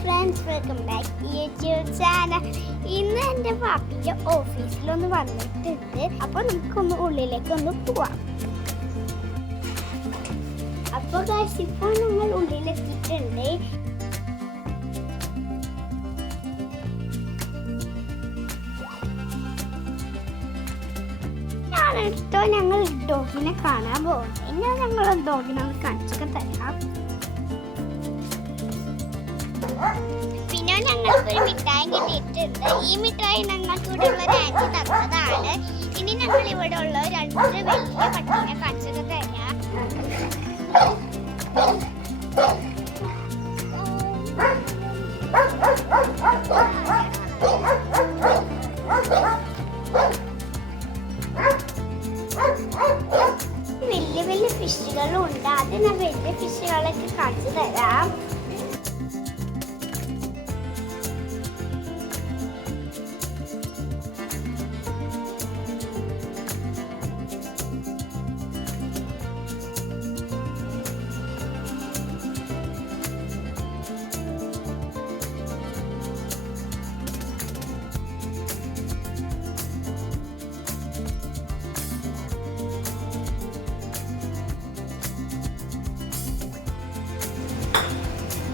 Friends, welcome back to YouTube channel. ഇന്ന് എൻ്റെ പാപ്പിൻ്റെ ഓഫീസിലൊന്ന് വന്നിട്ടുണ്ട്. അപ്പോൾ നമുക്കൊന്ന് ഉള്ളിലേക്കൊന്ന് പോവാം. അപ്പോൾ ഗൈസ്, ഇപ്പോൾ ഞങ്ങൾ ഉള്ളിലെത്തിയിട്ടുണ്ട്. ഞങ്ങൾ ഡോഗിനെ കാണാൻ പോകും. ഇനി ഞങ്ങൾ ഡോഗിനെ ഒന്ന് കാണിച്ചൊക്കെ തരാം. പിന്നെ ഞങ്ങൾക്ക് ഒരു മിഠായി കിട്ടിയിട്ടുണ്ട്. ഈ മിഠായി ഞങ്ങൾക്ക് ഇവിടെ ഉള്ള ഒരു ആൻറ്റി തന്നതാണ്. ഇനി ഞങ്ങൾ ഇവിടെ ഉള്ള രണ്ട് വലിയ പട്ടീനെ കാണിച്ചൊക്കെ തരാം. വലിയ വലിയ ഫിഷുകളും ഉണ്ട്. അത് ഞാൻ വലിയ ഫിഷുകളൊക്കെ കാണിച്ചു തരാം.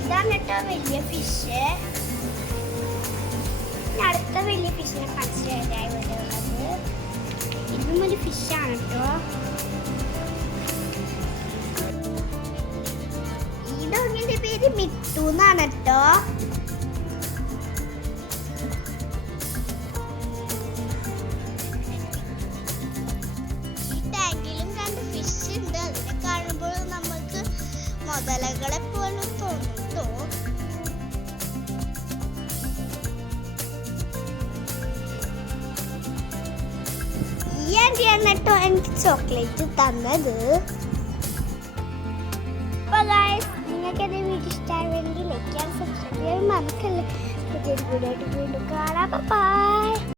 ഇതാണ് കേട്ടോ വലിയ ഫിഷ്. അടുത്ത വലിയ ഫിഷിനെ കാണിച്ചു തരാം. ഇവിടെ ഉള്ളത് ഇതും ഒരു ഫിഷാണ് കേട്ടോ. ഈ ഡോഗിന്റെ പേര് മിത്തു എന്നാണ് കേട്ടോ. ഈ ടാങ്കിലും രണ്ട് ഫിഷ് ഉണ്ട്. അതിനെ കാണുമ്പോൾ നമുക്ക് മുതലകളെ പോലും തോന്നും. ഈ ആൻറ്റിയാണ് കേട്ടോ എനിക്ക് ചോക്ലേറ്റ് തന്നത്. നിങ്ങൾക്ക് എൻ്റെ വീഡിയോ ഇഷ്ടമായെങ്കിൽ ലൈക്ക് ചെയ്യാൻ, സബ്സ്ക്രൈബ് ചെയ്യാൻ മറക്കല്ലേ. പുതിയൊരു വീഡിയോ ആയിട്ട് വീണ്ടും കാണാം. ബൈ.